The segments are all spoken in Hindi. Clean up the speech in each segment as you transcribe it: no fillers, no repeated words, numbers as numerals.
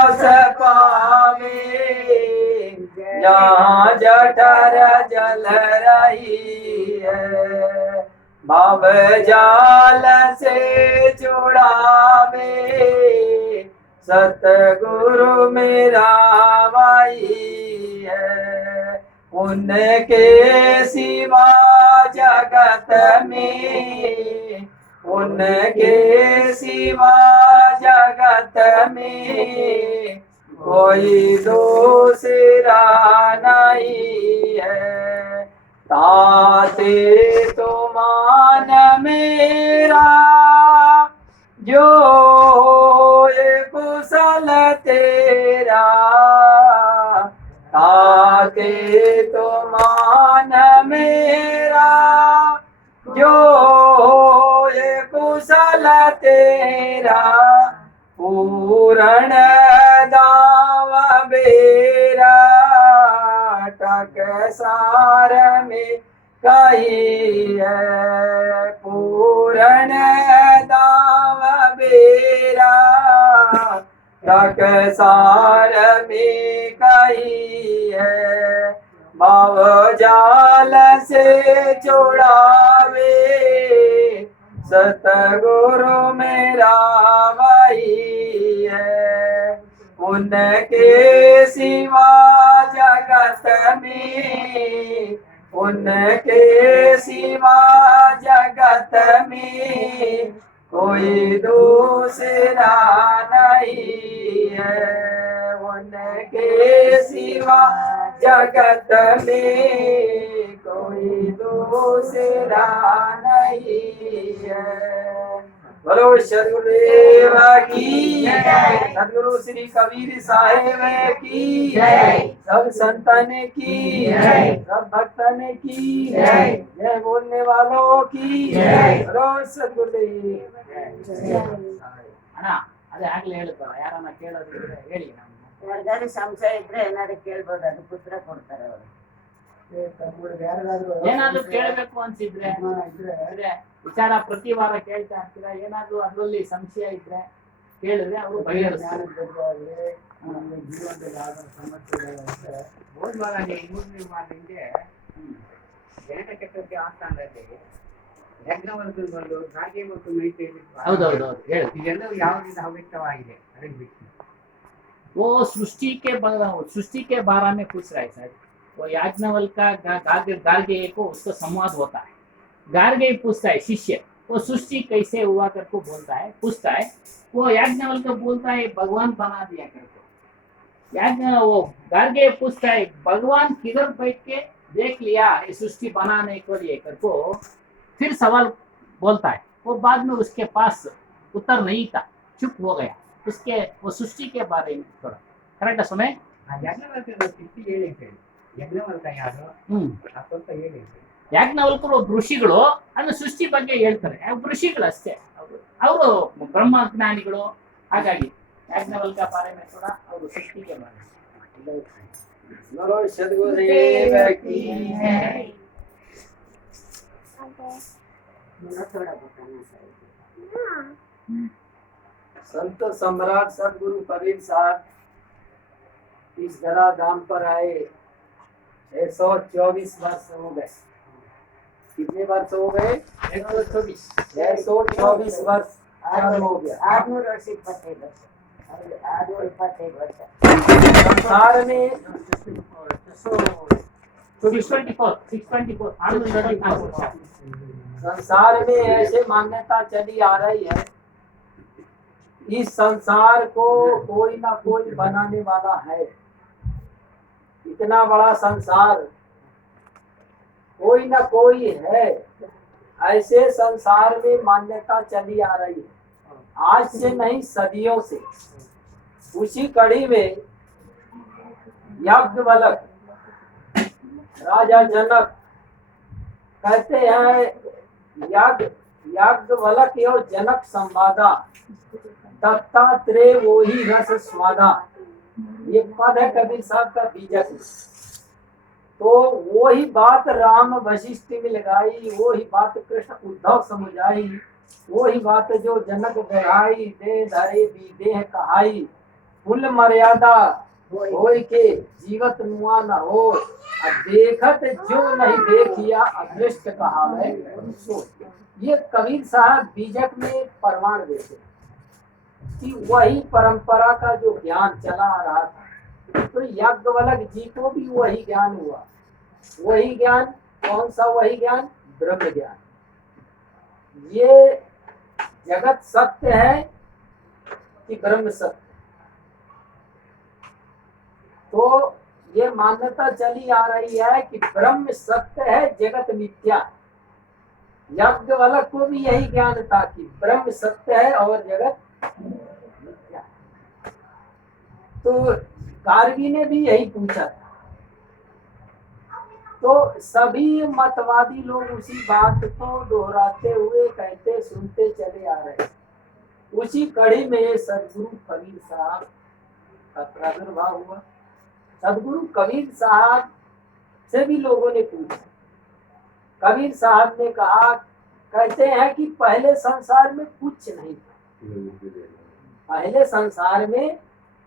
वास पावे, जहाँ जठर जल रही है। भव जाल से छुड़ावे, सतगुरु मेरा भाई है। उनके सिवा जगत में, उनके सिवा जगत में कोई दूसरा नहीं है। ताते तो मान मेरा, जो कुशल तेरा। ताते तो मान मेरा, जो कुशल तेरा। पूर्ण दाव बेरा, टकसार में कही है। पूर्ण दाव बेरा, टकसार में कही है। भव जाल से छुड़ावे, सतगुरु मेरा भाई है। उनके सिवा जगत में, उनके सिवा जगत में कोई दूसरा नहीं है। उनके सिवा जगत में कोई दूसरा नहीं है। बोलो सदगुरुदेव की जय। सदगुरु श्री कबीर साहेब की जय। सब संतन की जय। सब भक्तन की जय। जय बोलने वालों की जय। बोलो सदगुरुदेव ಅಣ್ಣ ಅದೇ ಆಗ್ಲೇ ಹೇಳ್ತಾರ ಯಾರನ್ನ ಕೇಳೋದಿದ್ರೆ ಹೇಳಿ. ಯಾರಿಗಾದ್ರು ಸಂಶಯ ಇದ್ರೆ ಏನಾದ್ರು ಕೇಳ್ಬೋದು, ಅದಕ್ಕೆ ಉತ್ತರ ಕೊಡ್ತಾರೆ ಅವರು. ಏನಾದ್ರು ಕೇಳಬೇಕು ಅನ್ಸಿದ್ರೆ ಇದ್ರೆ ವಿಚಾರ ಪ್ರತಿ ವಾರ ಕೇಳ್ತಾ ಇರ್ತೀರಾ, ಏನಾದ್ರು ಅದ್ರಲ್ಲಿ ಸಂಶಯ ಇದ್ರೆ ಕೇಳಿದ್ರೆ ಅವರು ಬಗೆಹರಿಸ್ತಾರೆ. ಹೋದ್ವಾರ 3 ವಾರ ಹಿಂದೆ ಜಯನ ಚಕ್ರವರ್ತಿ ಆಸ್ಥಾನದಲ್ಲಿ ಯಜ್ಞವರ್ಗದ ಬಂದು ರಾಜ್ಯ ಮತ್ತು ನೈತಿ ಹೌದೌದು ಹೇಳಿ. ಇದೆಲ್ಲವೂ ಯಾವಾಗಿಂದ ಅವ್ಯಕ್ತವಾಗಿದೆ ಅದಕ್ಕೆ ಬಿಟ್ಟು वो सृष्टि के बारे में पूछ रहा है सर। वो याज्ञवल्क्य गार्गे को उसका संवाद होता है। गार्गे पूछता है शिष्य, वो सृष्टि कैसे हुआ करके बोलता है, पूछता है। वो याज्ञवल्क्य बोलता है भगवान बना दिया करके। वो गार्गे पूछता है भगवान किधर बैठ के देख लिया ये सृष्टि बनाने के लिए करको, फिर सवाल बोलता है। वो बाद में उसके पास उत्तर नहीं था, चुप हो गया। उसके वो सृष्टि के बारे में थोड़ा करेक्ट सुने। ಆ ಯಜ್ಞವರ್ಗದ ಸ್ಥಿತಿ ಹೇಳಿದ್ದೆ. ಯಜ್ಞವರ್ಗ ಯಾರು ಆ ಸ್ವಲ್ಪ ಹೇಳಿ. ಯಾಜ್ಞವಲ್ಕರು ಋಷಿಗಳು ಅಂದ್ರೆ ಸೃಷ್ಟಿ ಬಗ್ಗೆ ಹೇಳ್ತಾರೆ. ಋಷಿಗಳು ಅಷ್ಟೇ, ಅವರು ಬ್ರಹ್ಮಜ್ಞಾನಿಗಳು. ಹಾಗಾಗಿ ಯಾಜ್ಞವಲ್ಕ ಬಾರೆ में थोड़ा ಅವರು ಸೃಷ್ಟಿಗೆ ಬಾರೆ. बोलो सदगुरुदेव की जय। थोड़ा बताना चाहिए। संत सम्राट सदगुरु कबीर साहब इस धरा धाम पर आए 624 वर्ष हो गए। कितने वर्ष हो गए? 624 वर्ष हो गया। 625 ವರ್ಷ 625 ವರ್ಷ। संसार में 624 संसार में ऐसे मान्यता चली आ रही है, इस संसार को कोई ना कोई बनाने वाला है। इतना बड़ा संसार कोई ना कोई है, ऐसे संसार में मान्यता चली आ रही है। आज से नहीं, सदियों से। उसी कड़ी में याज्ञवल्क्य राजा जनक कहते हैं याज्ञवल्क्य और जनक संवादा, दत्तात्रेय वो ही रस स्वादा। ये पद है कबीर साहब का बीजक। तो वो ही बात राम वशिष्ठ में लगाई, वो ही बात कृष्ण उद्धव समझाई, वो ही बात जो जनक गढ़ाई, दे धरे भी देह कहाई। कुल मर्यादा होय होय के जीवत मुआ न हो, अब देखत जो नहीं देखिया अदृष्ट कहावे सो। ये कबीर साहब बीजक में प्रमाण देते हैं कि वही परंपरा का जो ज्ञान चला आ रहा था, तो याज्ञवल्क्य जी को भी वही ज्ञान हुआ। वही ज्ञान कौन सा? वही ज्ञान ब्रह्म ज्ञान। ये जगत सत्य है कि ब्रह्म सत्य? तो ये मान्यता चली आ रही है कि ब्रह्म सत्य है, जगत मिथ्या। याज्ञवल्क्य को भी यही ज्ञान था कि ब्रह्म सत्य है और जगत मिथ्या। तो गार्गी ने भी यही पूछा था। तो सभी मतवादी लोग उसी बात को दोहराते हुए कहते सुनते चले आ रहे। उसी कड़ी में सदगुरु कबीर साहब का प्रादुर्भाव हुआ। सदगुरु कबीर साहब से भी लोगों ने पूछा। कबीर साहब ने कहा, कहते हैं कि पहले संसार में कुछ नहीं था। पहले संसार में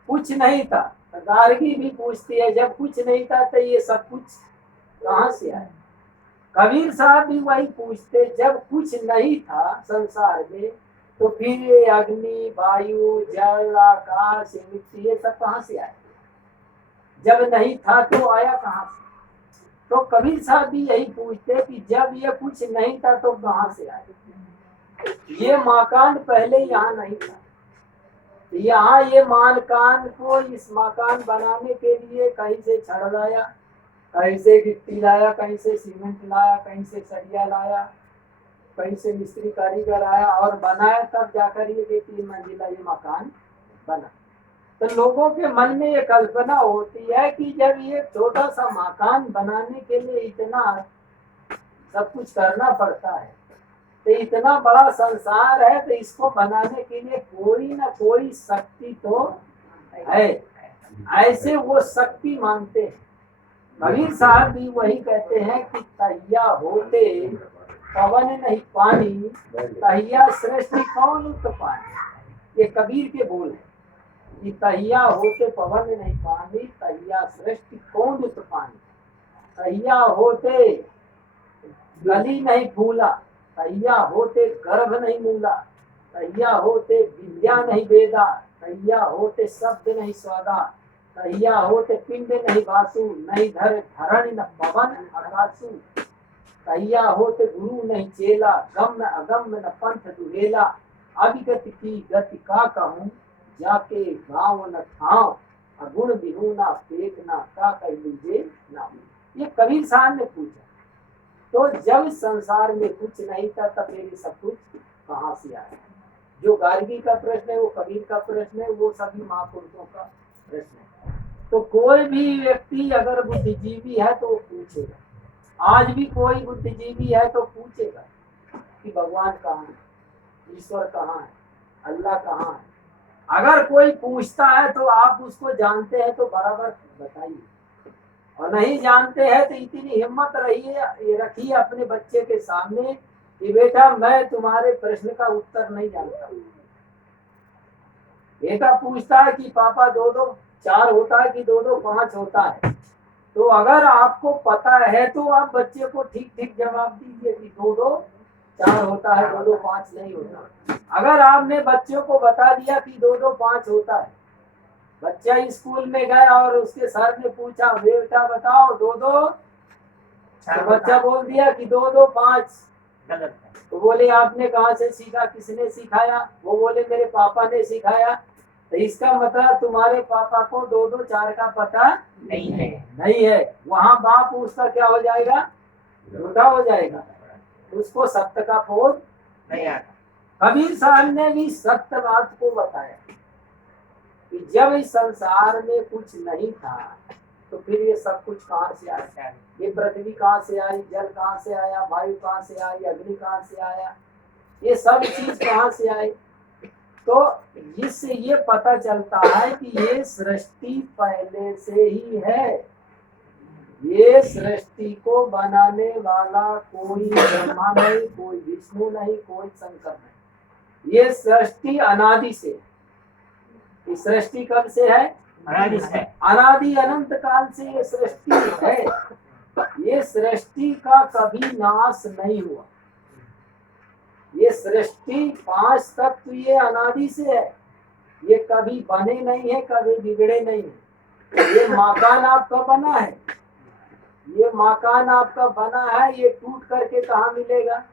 कुछ नहीं था। गार्गी भी पूछती है, जब कुछ नहीं था तो ये सब कुछ कहाँ से आया? कबीर साहब भी वही पूछते, जब कुछ नहीं था संसार में तो फिर ये अग्नि, वायु, जल, आकाश, मिट्टी ये सब कहाँ से आए? जब नहीं था तो आया कहाँ से? तो कबीर साहब भी यही पूछते कि जब ये कुछ नहीं था तो कहाँ से आए? ये मकान पहले यहाँ नहीं था। यहाँ ये मकान को, इस मकान बनाने के लिए कहीं से छड़ लाया, कहीं से गिट्टी लाया, कहीं से सीमेंट लाया, कहीं से सरिया लाया, कहीं से मिस्त्री कारीगर आया और बनाया, तब जाकर ये 3 मंजिला ये मकान बना। तो लोगों के मन में ये कल्पना होती है कि जब ये छोटा सा मकान बनाने के लिए इतना सब कुछ करना पड़ता है, तो इतना बड़ा संसार है, तो इसको बनाने के लिए कोई ना कोई शक्ति तो है। ऐसे वो शक्ति मानते हैं। कबीर साहब भी वही कहते हैं कि तहिया होते पवन नहीं पानी, तहिया सृष्टि कौन उत पानी। ये कबीर के बोल है कि तहिया होते पवन नहीं पानी, तहिया सृष्टि कौन उत पानी। तहिया होते गली नहीं फूला, तहिया होते गर्भ नहीं मूला, तहिया होते विद्या नहीं वेदा, तहिया होते शब्द नहीं स्वादा, तहिया होते पिंड नहीं वासु, नहीं धर धरण न पवन आकाशु, तहिया होते गुरु नहीं चेला, गम न अगम न पंथ दुहेला, अभिगति की गति का कहूँ, जाके गाँव न ठाव, अगुण बिहूना फेंकना का कह लीजिए ना। ये कबीर साहब ने पूछा। तो जब संसार में कुछ नहीं था तब ये सब कुछ कहाँ से आया? जो गार्गी का प्रश्न है, वो कबीर का प्रश्न है, वो सभी महापुरुषों का प्रश्न है। तो कोई भी व्यक्ति अगर बुद्धिजीवी है तो वो पूछेगा। आज भी कोई बुद्धिजीवी है तो पूछेगा कि भगवान कहाँ है, ईश्वर कहाँ है, अल्लाह कहाँ है। अगर कोई पूछता है तो आप उसको जानते हैं तो बराबर बताइए, और नहीं जानते हैं तो इतनी हिम्मत रखिए अपने बच्चे के सामने कि बेटा मैं तुम्हारे प्रश्न का उत्तर नहीं जानता। बेटा पूछता है कि पापा 2-2 4 होता है कि 2-2 5 होता है, तो अगर आपको पता है तो आप बच्चे को ठीक ठीक जवाब दीजिए कि 2-2 4 होता है, 2-2 5 नहीं होता। अगर आपने बच्चों को बता दिया कि 2-2 5 होता है, बच्चा स्कूल में गया और उसके सर ने पूछा बेटा बताओ 2-2, तो बच्चा बोल दिया कि 2-2 5, गलत है। तो बोले आपने कहाँ से सीखा, किसने सिखाया? वो बोले मेरे पापा ने सिखाया। तो इसका मतलब तुम्हारे पापा को 2-2 4 का पता नहीं है। वहाँ बाप उसका क्या हो जाएगा? झूठा हो जाएगा, उसको सत्य का बोध नहीं आता। कबीर साहब ने भी सत्य बात को बताया कि जब इस संसार में कुछ नहीं था तो फिर ये सब कुछ कहाँ से आया? ये पृथ्वी कहाँ से आई, जल कहाँ से आया, वायु कहाँ से आई, अग्नि कहाँ से आया, ये सब चीज कहाँ से आई? तो इससे ये पता चलता है कि ये सृष्टि पहले से ही है। ये सृष्टि को बनाने वाला कोई ब्रह्मा नहीं, कोई विष्णु नहीं, कोई शंकर नहीं। ये सृष्टि अनादि से, ये सृष्टि कब से है? अनादि से है। अनादि अनंत काल से ये सृष्टि है। ये सृष्टि का कभी नाश नहीं हुआ। ये सृष्टि 5 तत्व ये अनादि से है। ये कभी बने नहीं है, कभी बिगड़े नहीं है। ये मकान आपका बना है, ये मकान आपका बना है, ये टूट करके कहाँ मिलेगा?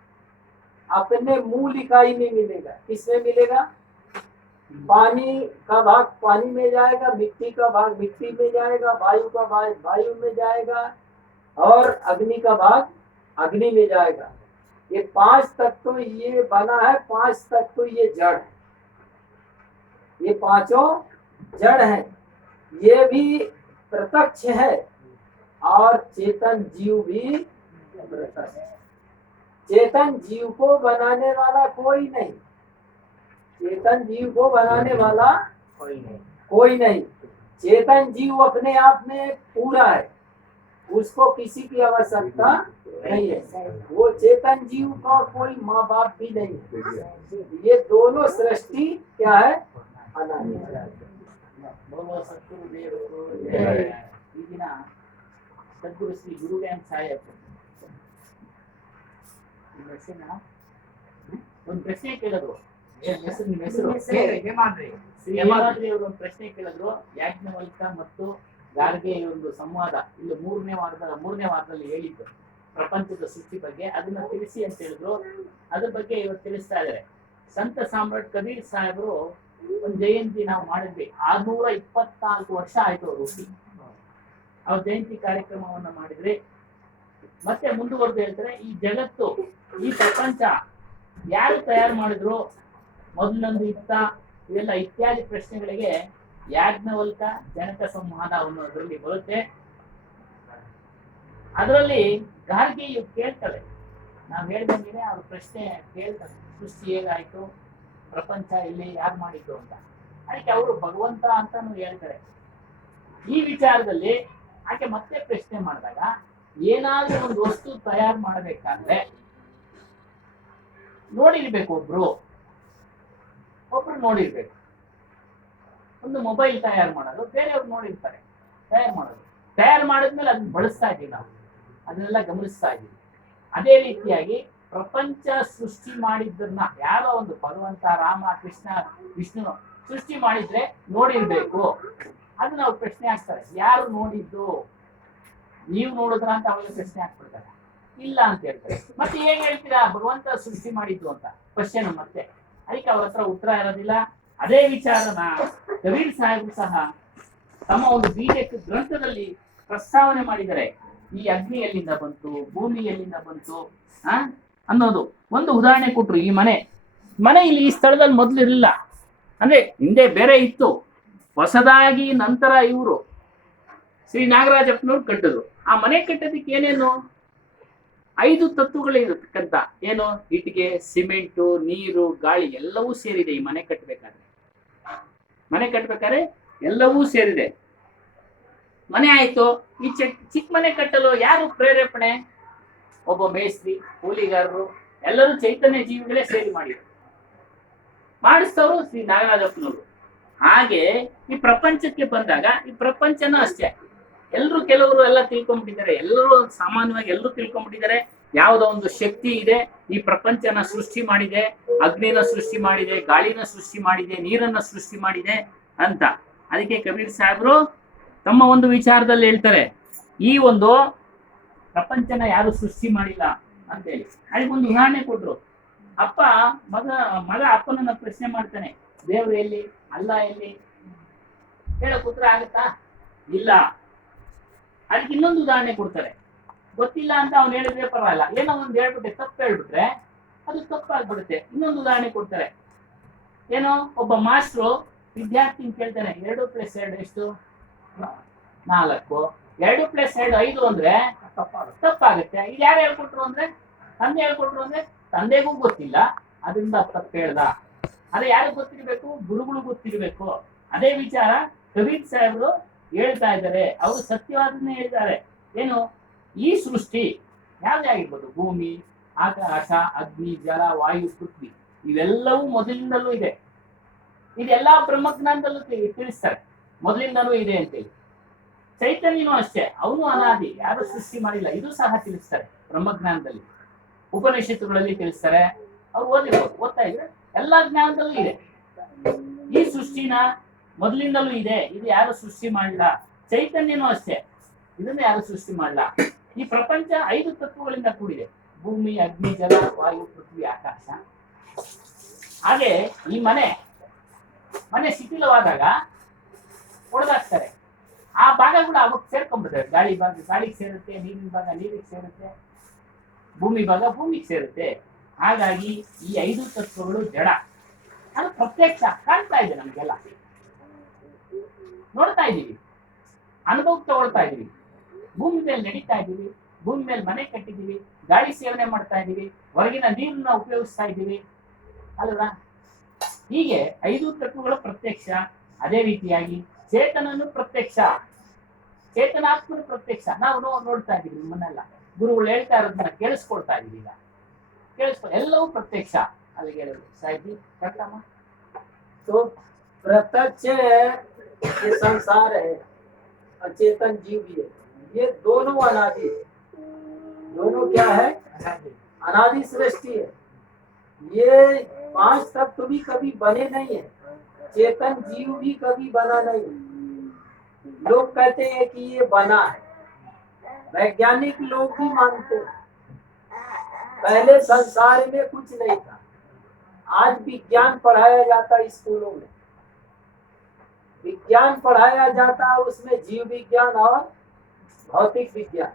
अपने मूल इकाई में मिलेगा। किसमें मिलेगा? पानी का भाग पानी में जाएगा, मिट्टी का भाग मिट्टी में जाएगा, वायु का भाग वायु में जाएगा, और अग्नि का भाग अग्नि में जाएगा। ये 5 तत्व ये बना है, 5 तत्व ये जड़ है। ये पांचों जड़ है। ये भी प्रत्यक्ष है और चेतन जीव भी प्रत्यक्ष है। चेतन जीव को बनाने वाला कोई नहीं। चेतन जीव को बनाने वाला कोई नहीं। चेतन जीव अपने आप में पूरा है, उसको किसी की आवश्यकता नहीं है। वो चेतन जीव का कोई माँ बाप भी नहीं है। ये दोनों सृष्टि क्या है? अनादि है। बोलो सद्गुरुदेव को जय। ಈ ದಿನ ಸದ್ಗುರು ಶ್ರೀ ಗುರುವ್ಯಾನ್ ಸಾಹೇಬ್ ಒಂದು ಪ್ರಶ್ನೆ ಕೇಳಿದ್ರು. ನಿಮ್ಮ ಹೆಸರು ಶ್ರೀ ಹೇಮಾದ್ರಿ ಅವರು ಒಂದು ಪ್ರಶ್ನೆ ಕೇಳಿದ್ರು. ಯಾಜ್ಞವಲ್ಕ ಮತ್ತು ಗಾರ್ಗೆ ಒಂದು ಸಂವಾದ ಇಲ್ಲಿ ಮೂರನೇ ವಾರದಲ್ಲಿ ಹೇಳಿದ್ದು ಪ್ರಪಂಚದ ಸೃಷ್ಟಿ ಬಗ್ಗೆ, ಅದನ್ನ ತಿಳಿಸಿ ಅಂತ ಹೇಳಿದ್ರು. ಅದ್ರ ಬಗ್ಗೆ ಇವತ್ತು ತಿಳಿಸ್ತಾ ಇದ್ದಾರೆ. ಸಂತ ಸಾಮ್ರಾಟ್ ಕಬೀರ್ ಸಾಹೇಬರು ಒಂದು ಜಯಂತಿ ನಾವು ಮಾಡಿದ್ವಿ. 624 ವರ್ಷ ಆಯ್ತು ಅವರು ಹುಟ್ಟಿ. ಅವ್ರ ಜಯಂತಿ ಕಾರ್ಯಕ್ರಮವನ್ನ ಮಾಡಿದ್ರಿ. ಮತ್ತೆ ಮುಂದುವರೆದು ಹೇಳ್ತಾರೆ, ಈ ಜಗತ್ತು ಈ ಪ್ರಪಂಚ ಯಾರು ತಯಾರು ಮಾಡಿದ್ರು, ಮೊದಲೊಂದು ಇತ್ತ, ಇವೆಲ್ಲ ಇತ್ಯಾದಿ ಪ್ರಶ್ನೆಗಳಿಗೆ ಯಾಜ್ಞವಲ್ಕ ಜನಕ ಸಂವಾದ ಅನ್ನೋದ್ರಲ್ಲಿ ಬರುತ್ತೆ. ಅದರಲ್ಲಿ ಗಾರ್ಗಿಯು ಕೇಳ್ತಾರೆ, ನಾವು ಹೇಳ್ದಂಗೆ ಅವ್ರ ಪ್ರಶ್ನೆ ಕೇಳ್ತಾರೆ, ಸೃಷ್ಟಿ ಹೇಗಾಯ್ತು, ಪ್ರಪಂಚ ಇಲ್ಲಿ ಯಾರು ಮಾಡಿದ್ದು ಅಂತ. ಅದಕ್ಕೆ ಅವರು ಭಗವಂತ ಅಂತಾನು ಹೇಳ್ತಾರೆ. ಈ ವಿಚಾರದಲ್ಲಿ ಆಕೆ ಮತ್ತೆ ಪ್ರಶ್ನೆ ಮಾಡಿದಾಗ, ಏನಾದ್ರೂ ಒಂದು ವಸ್ತು ತಯಾರು ಮಾಡಬೇಕಾದ್ರೆ ನೋಡಿರ್ಬೇಕು, ಒಬ್ರು ನೋಡಿರ್ಬೇಕು. ಒಂದು ಮೊಬೈಲ್ ತಯಾರು ಮಾಡೋದು ಬೇರೆಯವ್ರು ನೋಡಿರ್ತಾರೆ, ತಯಾರು ಮಾಡಿದ್ಮೇಲೆ ಅದನ್ನ ಬಳಸ್ತಾ ಇದ್ದೀವಿ ನಾವು, ಅದನ್ನೆಲ್ಲ ಗಮನಿಸ್ತಾ ಇದ್ದೀವಿ. ಅದೇ ರೀತಿಯಾಗಿ ಪ್ರಪಂಚ ಸೃಷ್ಟಿ ಮಾಡಿದ್ದನ್ನ ಯಾರೋ ಒಂದು ಭಗವಂತ, ರಾಮ, ಕೃಷ್ಣ, ವಿಷ್ಣು ಸೃಷ್ಟಿ ಮಾಡಿದ್ರೆ ನೋಡಿರ್ಬೇಕು. ಅದು ನಾವು ಪ್ರಶ್ನೆ ಹಾಕ್ತಾರೆ, ಯಾರು ನೋಡಿದ್ದು, ನೀವು ನೋಡಿದ್ರ ಅಂತ ಅವಾಗ ಪ್ರಶ್ನೆ ಹಾಕ್ಬಿಡ್ತಾರೆ. ಇಲ್ಲ ಅಂತ ಹೇಳ್ತಾರೆ. ಮತ್ತೆ ಹೇಗೆ ಹೇಳ್ತೀರಾ ಭಗವಂತ ಸೃಷ್ಟಿ ಮಾಡಿದ್ದು ಅಂತ ಕ್ವಶನ್ ಮತ್ತೆ. ಅದಕ್ಕೆ ಅವ್ರ ಹತ್ರ ಉತ್ತರ ಇರೋದಿಲ್ಲ. ಅದೇ ವಿಚಾರನ ಕಬೀರ್ ಸಾಹೇಬ್ ಸಹ ತಮ್ಮ ಒಂದು ಬೀಜಕ್ಕೆ ಗ್ರಂಥದಲ್ಲಿ ಪ್ರಸ್ತಾವನೆ ಮಾಡಿದ್ದಾರೆ. ಈ ಅಗ್ನಿ ಎಲ್ಲಿಂದ ಬಂತು, ಭೂಮಿ ಎಲ್ಲಿಂದ ಬಂತು ಅನ್ನೋದು ಒಂದು ಉದಾಹರಣೆ ಕೊಟ್ರು. ಈ ಮನೆ ಇಲ್ಲಿ ಈ ಸ್ಥಳದಲ್ಲಿ ಮೊದಲು ಇರಲಿಲ್ಲ, ಅಂದ್ರೆ ಹಿಂದೆ ಬೇರೆ ಇತ್ತು. ಹೊಸದಾಗಿ ನಂತರ ಇವರು ಶ್ರೀ ನಾಗರಾಜಪ್ಪನವ್ರು ಕಟ್ಟಿದ್ರು. ಆ ಮನೆ ಕಟ್ಟೋದಕ್ಕೆ ಏನೇನು 5 ತತ್ವಗಳಿರತಕ್ಕಂತ, ಏನು ಇಟ್ಟಿಗೆ, ಸಿಮೆಂಟು, ನೀರು, ಗಾಳಿ ಎಲ್ಲವೂ ಸೇರಿದೆ. ಈ ಮನೆ ಕಟ್ಟಬೇಕಾದ್ರೆ ಎಲ್ಲವೂ ಸೇರಿದೆ. ಮನೆ ಆಯ್ತು. ಈ ಚಿಕ್ಕ ಮನೆ ಕಟ್ಟಲು ಯಾರು ಪ್ರೇರೇಪಣೆ? ಒಬ್ಬ ಮೇಸ್ತ್ರಿ, ಕೂಲಿಗಾರರು, ಎಲ್ಲರೂ ಚೈತನ್ಯ ಜೀವಿಗಳೇ ಸೇರಿ ಮಾಡಿಸ್ತವರು ಶ್ರೀ ನಾಗರಾಜಪ್ಪನವರು. ಹಾಗೆ ಈ ಪ್ರಪಂಚಕ್ಕೆ ಬಂದಾಗ ಈ ಪ್ರಪಂಚನೂ ಅಷ್ಟೇ. ಕೆಲವರು ಎಲ್ಲ ತಿಳ್ಕೊಂಡ್ಬಿಟ್ಟಿದ್ದಾರೆ. ಎಲ್ಲರೂ ಸಾಮಾನ್ಯವಾಗಿ ಎಲ್ಲರೂ ತಿಳ್ಕೊಂಡ್ಬಿಟ್ಟಿದ್ದಾರೆ, ಯಾವುದೋ ಒಂದು ಶಕ್ತಿ ಇದೆ, ಈ ಪ್ರಪಂಚನ ಸೃಷ್ಟಿ ಮಾಡಿದೆ, ಅಗ್ನಿನ ಸೃಷ್ಟಿ ಮಾಡಿದೆ, ಗಾಳಿನ ಸೃಷ್ಟಿ ಮಾಡಿದೆ, ನೀರನ್ನ ಸೃಷ್ಟಿ ಮಾಡಿದೆ ಅಂತ. ಅದಕ್ಕೆ ಕಬೀರ್ ಸಾಹೇಬರು ತಮ್ಮ ಒಂದು ವಿಚಾರದಲ್ಲಿ ಹೇಳ್ತಾರೆ, ಈ ಒಂದು ಪ್ರಪಂಚನ ಯಾರು ಸೃಷ್ಟಿ ಮಾಡಿಲ್ಲ ಅಂತೇಳಿ. ಅದಕ್ಕೆ ಒಂದು ಉದಾಹರಣೆ ಕೊಟ್ರು. ಮಗ ಅಪ್ಪನನ್ನ ಪ್ರಶ್ನೆ ಮಾಡ್ತಾನೆ, ದೇವ್ರು ಎಲ್ಲಿ, ಅಲ್ಲ ಎಲ್ಲಿ? ಹೇಳಕ್ ಉತ್ತರ ಆಗುತ್ತಾ? ಇಲ್ಲ. ಅದಕ್ಕೆ ಇನ್ನೊಂದು ಉದಾಹರಣೆ ಕೊಡ್ತಾರೆ. ಗೊತ್ತಿಲ್ಲ ಅಂತ ಅವ್ನು ಹೇಳಿದ್ರೆ ಪರವಾಗಿಲ್ಲ, ಏನೋ ಒಂದು ಹೇಳ್ಬಿಟ್ಟೆ ತಪ್ಪು ಹೇಳ್ಬಿಟ್ರೆ ಅದು ತಪ್ಪಾಗ್ಬಿಡುತ್ತೆ. ಇನ್ನೊಂದು ಉದಾಹರಣೆ ಕೊಡ್ತಾರೆ. ಏನೋ ಒಬ್ಬ ಮಾಸ್ಟ್ರು ವಿದ್ಯಾರ್ಥಿನ ಕೇಳ್ತಾನೆ, 2 + 2 ಎಷ್ಟು? 4. 2 + 2 5 ಅಂದ್ರೆ ತಪ್ಪಾಗುತ್ತೆ. ಇದು ಯಾರು ಹೇಳ್ಕೊಟ್ರು ಅಂದ್ರೆ, ತಂದೆ ಹೇಳ್ಕೊಟ್ರು ಅಂದ್ರೆ ತಂದೆಗೂ ಗೊತ್ತಿಲ್ಲ, ಅದರಿಂದ ತಪ್ಪು ಹೇಳ್ದ. ಅದೇ ಯಾರಿಗೆ ಗೊತ್ತಿರ್ಬೇಕು? ಗುರುಗಳು ಗೊತ್ತಿರ್ಬೇಕು. ಅದೇ ವಿಚಾರ ಕಬೀರ್ ಸಾಹೇಬರು ಹೇಳ್ತಾ ಇದ್ದಾರೆ. ಅವರು ಸತ್ಯವಾದನ್ನೇ ಹೇಳ್ತಾರೆ. ಏನು, ಈ ಸೃಷ್ಟಿ ಯಾವ್ದೇ ಆಗಿರ್ಬೋದು, ಭೂಮಿ, ಆಕಾಶ, ಅಗ್ನಿ, ಜಲ, ವಾಯು, ಪೃಥ್ವಿ, ಇವೆಲ್ಲವೂ ಮೊದಲಿಂದಲೂ ಇದೆ. ಇದೆಲ್ಲ ಬ್ರಹ್ಮಜ್ಞಾನದಲ್ಲೂ ತಿಳಿಸ್ತಾರೆ, ಮೊದಲಿಂದನೂ ಇದೆ ಅಂತೇಳಿ. ಚೈತನ್ಯನೂ ಅಷ್ಟೇ, ಅವನು ಅನಾದಿ, ಯಾರು ಸೃಷ್ಟಿ ಮಾಡಿಲ್ಲ, ಇದು ಸಹ ತಿಳಿಸ್ತಾರೆ ಬ್ರಹ್ಮಜ್ಞಾನದಲ್ಲಿ, ಉಪನಿಷತ್ತುಗಳಲ್ಲಿ ತಿಳಿಸ್ತಾರೆ. ಅವ್ರು ಓದಿರ್ಬೋದು, ಓದ್ತಾ ಇದ್ರೆ ಎಲ್ಲಾ ಜ್ಞಾನದಲ್ಲೂ ಇದೆ. ಈ ಸೃಷ್ಟಿನ ಮೊದಲಿಂದಲೂ ಇದೆ, ಇದು ಯಾರು ಸೃಷ್ಟಿ ಮಾಡಲ್ಲ. ಚೈತನ್ಯನೂ ಅಷ್ಟೇ, ಇದನ್ನ ಯಾರು ಸೃಷ್ಟಿ ಮಾಡಲ್ಲ. ಈ ಪ್ರಪಂಚ 5 ತತ್ವಗಳಿಂದ ಕೂಡಿದೆ: ಭೂಮಿ, ಅಗ್ನಿ, ಜಲ, ವಾಯು, ಪೃಥ್ವಿ, ಆಕಾಶ. ಹಾಗೆ ಈ ಮನೆ ಶಿಥಿಲವಾದಾಗ ಹೊಡೆದಾಕ್ತಾರೆ, ಆ ಭಾಗಗಳು ಅವಕ್ಕೆ ಸೇರ್ಕೊಂಡ್ಬಿಡ್ತವೆ. ಗಾಳಿ ಭಾಗ ಗಾಳಿಗೆ ಸೇರುತ್ತೆ, ನೀರಿನ ಭಾಗ ನೀರಿಗೆ ಸೇರುತ್ತೆ, ಭೂಮಿ ಭಾಗ ಭೂಮಿಗೆ ಸೇರುತ್ತೆ. ಹಾಗಾಗಿ ಈ 5 ತತ್ವಗಳು ಜಡ, ಅದು ಪ್ರತ್ಯಕ್ಷ ಕಾಣ್ತಾ ಇದೆ, ನಮ್ಗೆಲ್ಲ ನೋಡ್ತಾ ಇದ್ದೀವಿ, ಅನುಭವಕ್ಕೆ ತಗೊಳ್ತಾ ಇದೀವಿ. ಭೂಮಿ ಮೇಲೆ ನಡೀತಾ ಇದ್ದೀವಿ, ಭೂಮಿ ಮೇಲೆ ಮನೆ ಕಟ್ಟಿದೀವಿ, ಗಾಳಿ ಸೇವನೆ ಮಾಡ್ತಾ ಇದ್ದೀವಿ, ಹೊರಗಿನ ನೀರನ್ನ ಉಪಯೋಗಿಸ್ತಾ ಇದ್ದೀವಿ ಅಲ್ವಾ. ಹೀಗೆ 5 ತತ್ವಗಳು ಪ್ರತ್ಯಕ್ಷ. ಅದೇ ರೀತಿಯಾಗಿ ಚೇತನನು ಪ್ರತ್ಯಕ್ಷ, ಚೇತನಾತ್ಮನು ಪ್ರತ್ಯಕ್ಷ. ನಾವು ನೋಡ್ತಾ ಇದೀವಿ, ನಿಮ್ಮನ್ನೆಲ್ಲ ಗುರುಗಳು ಹೇಳ್ತಾ ಇರೋದನ್ನ ಕೇಳಿಸ್ಕೊಳ್ತಾ ಇದೀವಿ. ಈಗ ಎಲ್ಲವೂ ಪ್ರತ್ಯಕ್ಷ. ಅಲ್ಲಿಗೆ ಹೇಳೋದು ಸಾಹಿತಿ ಕಟ್ಟಮ್ಮ. तो प्रत्यक्ष है, ये संसार है, अचेतन जीव भी है, ये दोनों अनादि है। दोनों क्या है? अनादि सृष्टि है। ये 5 तत्व भी कभी बने नहीं है, चेतन जीव भी कभी बना नहीं है। लोग कहते हैं कि ये बना है, वैज्ञानिक लोग भी मानते हैं पहले संसार में कुछ नहीं था। आज विज्ञान पढ़ाया जाता है स्कूलों में, विज्ञान पढ़ाया जाता है, उसमें जीव विज्ञान और भौतिक विज्ञान।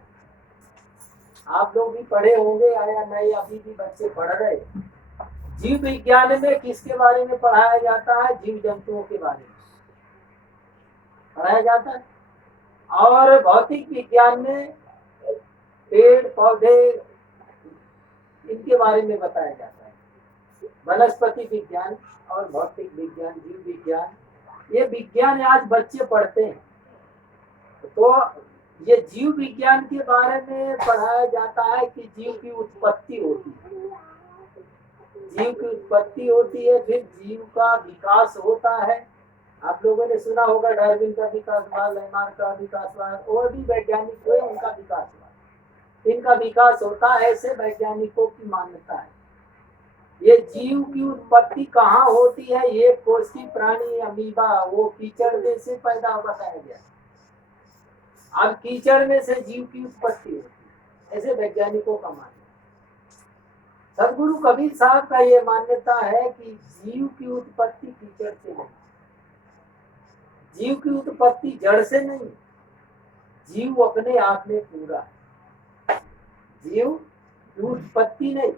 आप लोग भी पढ़े होंगे या नहीं, अभी भी बच्चे पढ़ रहे हैं। जीव विज्ञान में किसके बारे में पढ़ाया जाता है? जीव जंतुओं के बारे में पढ़ाया जाता है। और भौतिक विज्ञान में पेड़ पौधे इनके बारे में बताया जाता है। वनस्पति विज्ञान और भौतिक विज्ञान, जीव विज्ञान, ये विज्ञान आज बच्चे पढ़ते हैं। तो ये जीव विज्ञान के बारे में पढ़ाया जाता है कि जीव की उत्पत्ति होती है, जीव की उत्पत्ति होती है, फिर जीव का विकास होता है। आप लोगों ने सुना होगा डार्विन का विकास हुआ, लेमार्क का विकास हुआ, और भी वैज्ञानिक हुए, उनका विकास हुआ, इनका विकास होता है, ऐसे वैज्ञानिकों की मान्यता है। ये जीव की उत्पत्ति कहाँ होती है? एक कोशिकीय प्राणी अमीबा, वो कीचड़ में से पैदा बताया गया। अब कीचड़ में से जीव की उत्पत्ति होती है, ऐसे वैज्ञानिकों का मानना। सदगुरु कबीर साहब का ये मान्यता है कि जीव की उत्पत्ति कीचड़ से नहीं, जीव की उत्पत्ति जड़ से नहीं, जीव अपने आप में पूरा है। जीव की उत्पत्ति नहीं,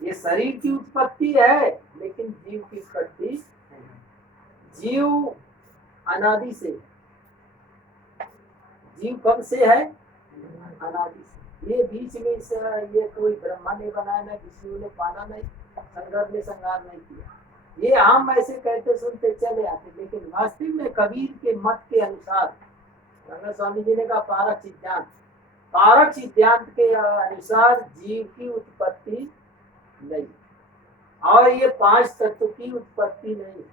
ये शरीर की उत्पत्ति है, लेकिन जीव की उत्पत्ति नहीं। जीव अनादि से, जीव कब से है? अनादि से। ये बीच में ये कोई ब्रह्मा ने बनाया, ना विष्णु ने पाला, नहीं संगर ने संगार नहीं किया। ये हम ऐसे कहते सुनते चले आते, लेकिन वास्तविक में कबीर के मत के अनुसार, रंगा स्वामी जी ने कहा पारक सिद्धांत के अनुसार जीव की उत्पत्ति नहीं, और ये 5 तत्व की उत्पत्ति नहीं।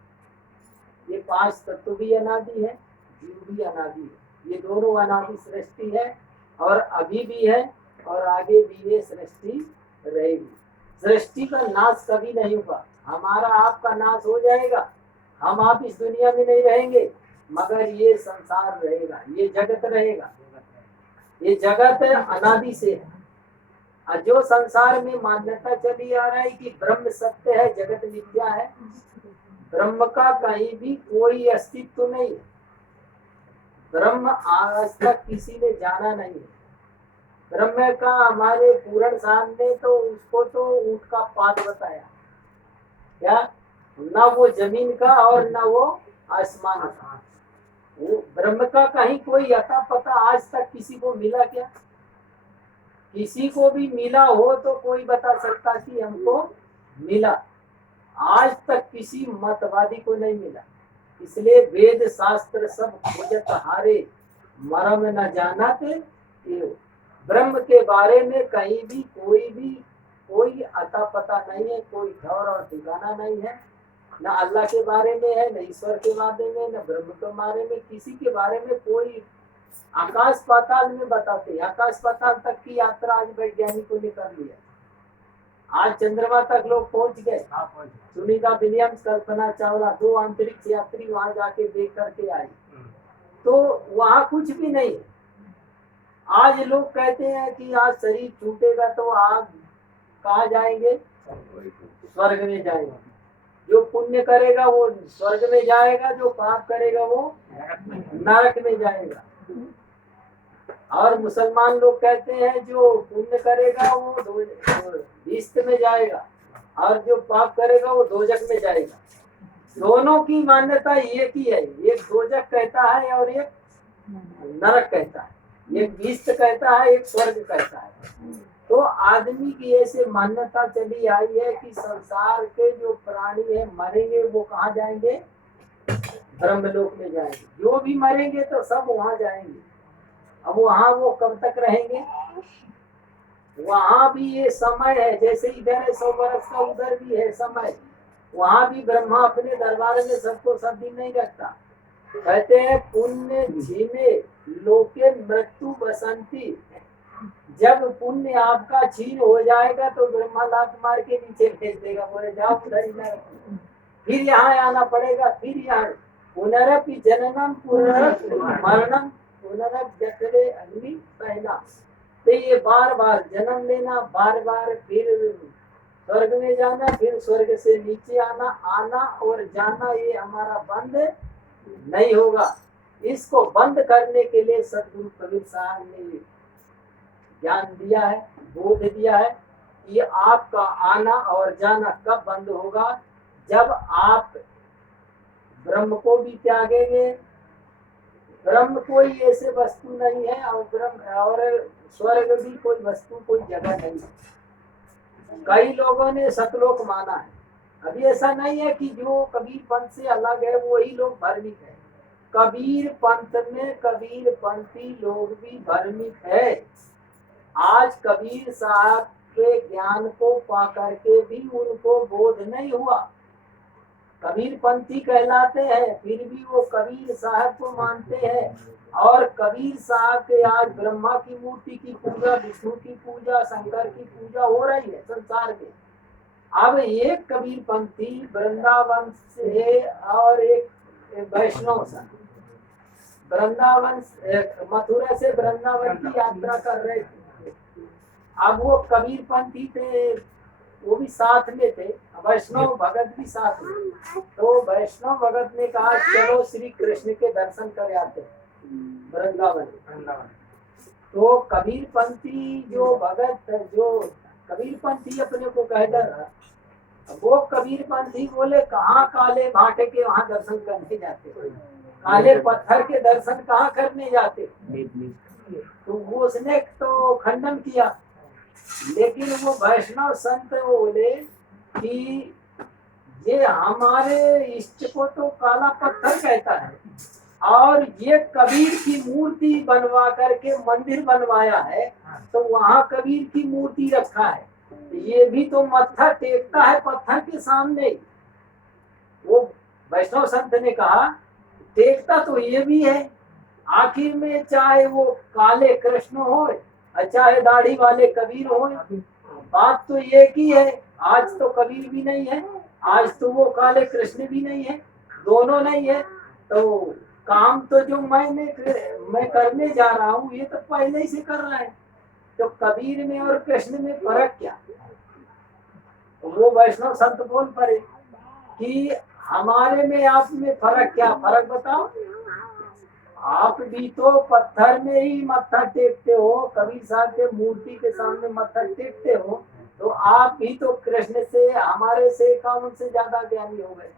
ये 5 तत्व भी अनादि है, जीव भी अनादि है। ये दोनों अनादि सृष्टि है, और अभी भी है, और आगे भी ये सृष्टि रहेगी। सृष्टि का नाश कभी नहीं होगा। हमारा आपका नाश हो जाएगा, हम आप इस दुनिया में नहीं रहेंगे, मगर ये संसार रहेगा, ये जगत रहेगा। ये जगत अनादि से है। और जो संसार में मान्यता चली आ रहा है कि ब्रह्म सत्य है, जगत मिथ्या है, ब्रह्म का कहीं भी कोई अस्तित्व नहीं है। ब्रह्म आज तक किसी ने जाना नहीं है। ब्रह्म का हमारे पूर्ण साहब ने तो उसको तो ऊंट का पात बताया, क्या ना वो जमीन का और ना वो आसमान का। वो ब्रह्म का कहीं कोई अता पता आज तक किसी को मिला क्या? किसी को भी मिला हो तो कोई बता सकता कि हमको मिला। आज तक किसी मतवादी को नहीं मिला। इसलिए वेद शास्त्र सब खोजत हारे, मरम न जानत एव। ब्रह्म के बारे में कहीं भी कोई अता पता नहीं है, कोई ठौर और ठिकाना नहीं है। न अल्लाह के बारे में है, न ईश्वर के बारे में, न ब्रह्म के बारे में, किसी के बारे में कोई। आकाश पाताल में बताते हैं, आकाश पाताल तक की यात्रा आज वैज्ञानिकों ने कर लिया। आज चंद्रमा तक लोग पहुंच गए। सुनीता विलियम्स, कल्पना चावला, 2 अंतरिक्ष यात्री वहां जाके देख करके आई। तो वहां कुछ भी नहीं। आज लोग कहते हैं कि आज शरीर छूटेगा तो आप कहाँ जाएंगे? स्वर्ग में जाएंगे। जो पुण्य करेगा वो स्वर्ग में जाएगा, जो पाप करेगा वो नरक में जाएगा। और मुसलमान लोग कहते हैं जो पुण्य करेगा वो बहिश्त में जाएगा, और जो पाप करेगा वो दोजख में जाएगा। दोनों की मान्यता एक ही है। एक दोजख कहता है और एक नरक कहता है, एक बहिश्त कहता है, एक स्वर्ग कहता है। तो आदमी की ऐसे मान्यता चली आई है कि संसार के जो प्राणी है मरेंगे वो कहाँ जाएंगे? ब्रह्मलोक में जाएंगे। जो भी मरेंगे तो सब वहां जाएंगे। अब वहां वो कब तक रहेंगे? वहां भी ये समय है, जैसे इधर है 100 वर्ष का, उधर भी है समय। वहां भी ब्रह्मा अपने दरबार में सबको सब दिन नहीं रखता। कहते हैं पुण्य छीने लोके मृत्यु बसंती। जब पुण्य आपका छीन हो जाएगा तो ब्रह्मा लात मार के नीचे भेज देगा, बोले जाओ उधर ही न रखो। फिर यहाँ आना पड़ेगा, फिर यहाँ पुनरपि जननम पुनरपि मरणम पुनरपि जठरे अग्नि पहला। तो ये बार बार जन्म लेना, बार बार फिर स्वर्ग में जाना, फिर स्वर्ग से नीचे आना, आना और जाना, ये हमारा बंद नहीं होगा। इसको बंद करने के लिए सदगुरु कबीर साहब ने ज्ञान दिया है, बोध दिया है कि आपका आना और जाना कब बंद होगा? जब आप ब्रह्म को भी त्यागेंगे। ब्रह्म कोई ऐसे वस्तु नहीं है और ब्रह्म और स्वर्ग भी कोई वस्तु, कोई जगह नहीं है। कई लोगों ने सतलोक माना है। अभी ऐसा नहीं है कि जो कबीर पंथ से अलग है वही लोग भ्रमित है। कबीर पंथ में कबीर पंथी लोग भी भ्रमित है। आज कबीर साहब के ज्ञान को पा करके भी उनको बोध नहीं हुआ। कबीर पंथी कहलाते हैं, फिर भी वो कबीर साहब को मानते हैं। और कबीर साहब के आज ब्रह्मा की मूर्ति की पूजा, विष्णु की पूजा, शंकर की पूजा हो रही है संसार में। अब एक कबीर पंथी वृंदावन से और एक वैष्णव संत वृंदावन मथुरा से वृंदावन की यात्रा कर रहे थे। अब वो कबीर पंथी थे, वो भी साथ में थे, वैष्णव भगत भी साथ में। तो वैष्णव भगत ने कहा चलो श्री कृष्ण के दर्शन कर आते वृंदावन। तो कबीर पंथी जो भगत, जो कबीर पंथी अपने को कहता था, वो कबीर पंथी बोले कहाँ काले भाटे के वहां दर्शन करने जाते, काले पत्थर के दर्शन कहाँ करने जाते। तो वो उसने तो खंडन किया। लेकिन वो वैष्णव संत वो बोले कि ये हमारे इष्ट को तो काला पत्थर कहता है, और ये कबीर की मूर्ति बनवा करके मंदिर बनवाया है, तो वहाँ कबीर की मूर्ति रखा है, ये भी तो मत्था टेकता है पत्थर के सामने। वो वैष्णव संत ने कहा टेकता तो ये भी है, आखिर में चाहे वो काले कृष्ण हो चाहे दाढ़ी वाले कबीर हो, बात तो एक ही है। आज तो कबीर भी नहीं है, आज तो वो काले कृष्ण भी नहीं है, दोनों नहीं है। तो काम तो जो मैं करने जा रहा हूँ ये तो पहले ही से कर रहा है। तो कबीर में और कृष्ण में फर्क क्या? तो वो वैष्णव संत बोल पड़े कि हमारे में आप में फर्क क्या? फर्क बताओ। आप भी तो पत्थर में ही मत्था टेकते हो, कबीर साहब के मूर्ति के सामने मत्था टेकते हो, तो आप भी तो कृष्ण से, हमारे से, कानून से ज्यादा ज्ञानी हो गए।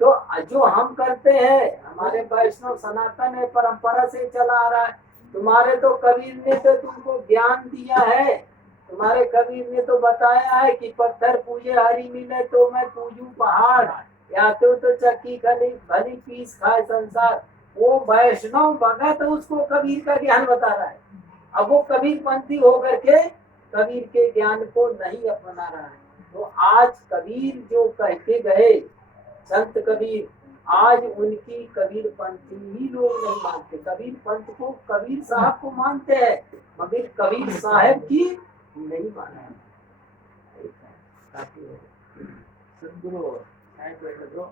तो जो हम करते हैं हमारे वैष्णव सनातन है, परंपरा से चला आ रहा है। तुम्हारे तो कबीर ने तो तुमको ज्ञान दिया है, तुम्हारे कबीर ने तो बताया है कि पत्थर पूजे हरी मिले तो मैं पूजू पहाड़, या तो चक्की भली पीस खाए संसार। वो वैष्णव भगत उसको कबीर का ज्ञान बता रहा है। अब वो कबीर पंथी होकर के कबीर के ज्ञान को नहीं अपना रहा है। तो आज कबीर जो कह के गए संत कबीर, आज उनकी कबीर पंथी ही लोग नहीं मानते। कबीर पंथ को कबीर साहब को मानते हैं, मगर कबीर साहब की नहीं माना। ಸದ್ಗುರು ಸಾಹೇಬ್ರು ಹೇಳಿದ್ರು,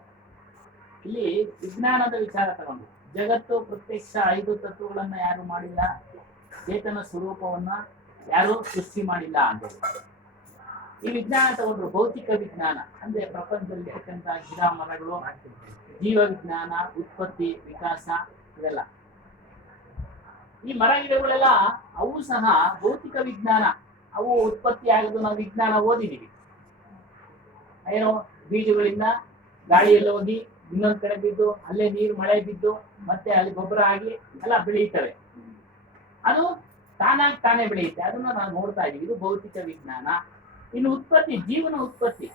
ಇಲ್ಲಿ ವಿಜ್ಞಾನದ ವಿಚಾರ ತಗೊಂಡು ಜಗತ್ತು ಪ್ರತ್ಯಕ್ಷ 5 ತತ್ವಗಳನ್ನ ಯಾರು ಮಾಡಿಲ್ಲ, ಚೇತನ ಸ್ವರೂಪವನ್ನ ಯಾರು ಸೃಷ್ಟಿ ಮಾಡಿಲ್ಲ ಅಂತ. ಈ ವಿಜ್ಞಾನ ತಗೊಂಡ್ರು ಭೌತಿಕ ವಿಜ್ಞಾನ ಅಂದ್ರೆ ಪ್ರಪಂಚದಲ್ಲಿ ಇರ್ತಕ್ಕಂಥ ಗಿಡ ಮರಗಳು, ಜೀವ ವಿಜ್ಞಾನ, ಉತ್ಪತ್ತಿ ವಿಕಾಸ ಇವೆಲ್ಲ. ಈ ಮರ ಗಿಡಗಳೆಲ್ಲ ಅವು ಸಹ ಭೌತಿಕ ವಿಜ್ಞಾನ, ಅವು ಉತ್ಪತ್ತಿ ಆಗೋದು ನಾವು ವಿಜ್ಞಾನ ಓದಿದೀವಿ. ಏನೋ ಬೀಜಗಳಿಂದ ಗಾಳಿಯಲ್ಲಿ ಹೋಗಿ ಇನ್ನೊಂದ್ ಕಡೆ ಬಿದ್ದು, ಅಲ್ಲೇ ನೀರು ಮಳೆ ಬಿದ್ದು ಮತ್ತೆ ಅಲ್ಲಿ ಗೊಬ್ಬರ ಆಗಿ ಎಲ್ಲ ಬೆಳೆಯುತ್ತವೆ. ಅದು ತಾನಾಗಿ ತಾನೇ ಬೆಳೆಯುತ್ತೆ, ಅದನ್ನ ನಾವು ನೋಡ್ತಾ ಇದೀವಿ. ಇದು ಭೌತಿಕ ವಿಜ್ಞಾನ. ಇನ್ನು ಉತ್ಪತ್ತಿ, ಜೀವನ ಉತ್ಪತ್ತಿ,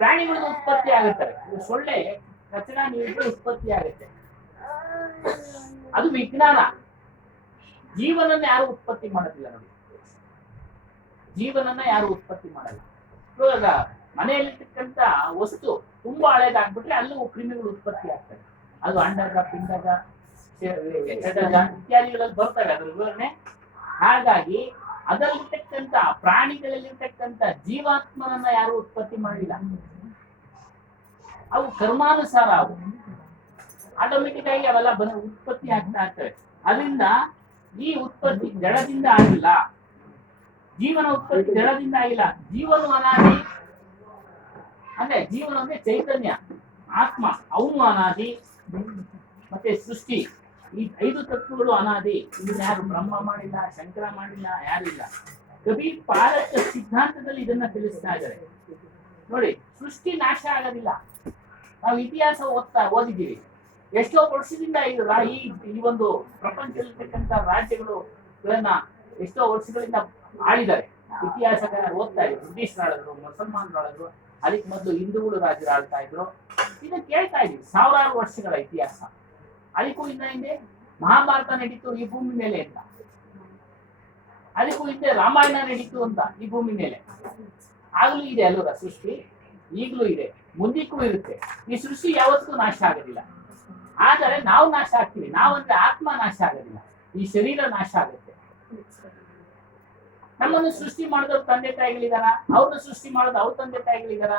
ಪ್ರಾಣಿಗಳ ಉತ್ಪತ್ತಿ ಆಗುತ್ತವೆ. ಸೊಳ್ಳೆ ಕಚಡ ನೀರಿಗೆ ಉತ್ಪತ್ತಿ ಆಗುತ್ತೆ, ಅದು ವಿಜ್ಞಾನ. ಜೀವನನ್ನ ಯಾರು ಉತ್ಪತ್ತಿ ಮಾಡೋದಿಲ್ಲ ನೋಡಿ, ಜೀವನನ್ನ ಯಾರು ಉತ್ಪತ್ತಿ ಮಾಡಲ್ಲ. ಇವಾಗ ಮನೆಯಲ್ಲಿರ್ತಕ್ಕಂಥ ವಸ್ತು ತುಂಬಾ ಹಳೇದಾಗ್ಬಿಟ್ರೆ ಅಲ್ಲೂ ಕ್ರಿಮಿಗಳು ಉತ್ಪತ್ತಿ ಆಗ್ತವೆ. ಅದು ಅಂಡಗ, ಪಿಂಡಗ, ಎಡಗ ಇತ್ಯಾದಿಗಳಲ್ಲಿ ಬರ್ತವೆ, ಅದರ ವಿವರಣೆ. ಹಾಗಾಗಿ ಅದರಲ್ಲಿರ್ತಕ್ಕಂಥ ಪ್ರಾಣಿಗಳಲ್ಲಿರ್ತಕ್ಕಂಥ ಜೀವಾತ್ಮನನ್ನ ಯಾರು ಉತ್ಪತ್ತಿ ಮಾಡಲಿಲ್ಲ. ಅವು ಕರ್ಮಾನುಸಾರ, ಅವು ಆಟೋಮೆಟಿಕ್ ಆಗಿ ಅವೆಲ್ಲ ಉತ್ಪತ್ತಿ ಆಗ್ತಾ ಇರ್ತವೆ. ಅದರಿಂದ ಈ ಉತ್ಪತ್ತಿ ಜಡದಿಂದ ಆಗಿಲ್ಲ, ಜೀವನ ಉತ್ಪತ್ತಿ ಜಡದಿಂದ ಆಗಿಲ್ಲ. ಜೀವನು ಅನಾದಿ ಅಂದ್ರೆ ಜೀವನ ಅಂದ್ರೆ ಚೈತನ್ಯ, ಆತ್ಮ, ಅವನು ಅನಾದಿ. ಮತ್ತೆ ಸೃಷ್ಟಿ, ಈ 5 ತತ್ವಗಳು ಅನಾದಿ. ಇದನ್ನ ಯಾರು ಬ್ರಹ್ಮ ಮಾಡಿಲ್ಲ, ಶಂಕರ ಮಾಡಿಲ್ಲ, ಯಾರಿಲ್ಲ. ಕಬೀರ್ ಪಾರಕ ಸಿದ್ಧಾಂತದಲ್ಲಿ ಇದನ್ನ ತಿಳಿಸ್ತಾ ಇದ್ದಾರೆ ನೋಡಿ. ಸೃಷ್ಟಿ ನಾಶ ಆಗೋದಿಲ್ಲ. ನಾವು ಇತಿಹಾಸ ಓದಿದ್ದೀವಿ. ಎಷ್ಟೋ ವರ್ಷದಿಂದ ಈ ಒಂದು ಪ್ರಪಂಚದಲ್ಲಿರ್ತಕ್ಕಂಥ ರಾಜ್ಯಗಳು ಇವನ್ನ ಎಷ್ಟೋ ವರ್ಷಗಳಿಂದ ಆಳಿದ್ದಾರೆ. ಇತಿಹಾಸಗಾರರು ಓದ್ತಾ ಇದ್ರು, ಬ್ರಿಟಿಷ್ ಆಳಿದ್ರು, ಮುಸಲ್ಮಾನರು ಆಳಿದ್ರು, ಅದಕ್ಕೆ ಮೊದಲು ಹಿಂದೂಗಳು ರಾಜರು ಆಳ್ತಾ ಇದ್ರು. ಇದನ್ನ ಕೇಳ್ತಾ ಇದೀವಿ, ಸಾವಿರಾರು ವರ್ಷಗಳ ಇತಿಹಾಸ. ಅದಕ್ಕೂ ಹಿಂದೆ ಮಹಾಭಾರತ ನಡೀತು ಈ ಭೂಮಿ ಮೇಲೆ ಅಂತ, ಅದಕ್ಕೂ ಹಿಂದೆ ರಾಮಾಯಣ ನಡೀತು ಅಂತ ಈ ಭೂಮಿ ಮೇಲೆ. ಆಗ್ಲೂ ಇದೆ ಅಲ್ವರ ಸೃಷ್ಟಿ, ಈಗಲೂ ಇದೆ, ಮುಂದಕ್ಕೂ ಇರುತ್ತೆ. ಈ ಸೃಷ್ಟಿ ಯಾವತ್ತೂ ನಾಶ ಆಗೋದಿಲ್ಲ. ಆದರೆ ನಾವು ನಾಶ ಆಗ್ತೀವಿ. ನಾವಂದ್ರೆ ಆತ್ಮ ನಾಶ ಆಗೋದಿಲ್ಲ, ಈ ಶರೀರ ನಾಶ ಆಗುತ್ತೆ. ನಮ್ಮನ್ನು ಸೃಷ್ಟಿ ಮಾಡಿದವ್ರು ತಂದೆ ತಾಯಿಗಳಿದಾರ, ಅವ್ರನ್ನ ಸೃಷ್ಟಿ ಮಾಡೋದು ಅವ್ರ ತಂದೆ ತಾಯಿಗಳಿದಾರ.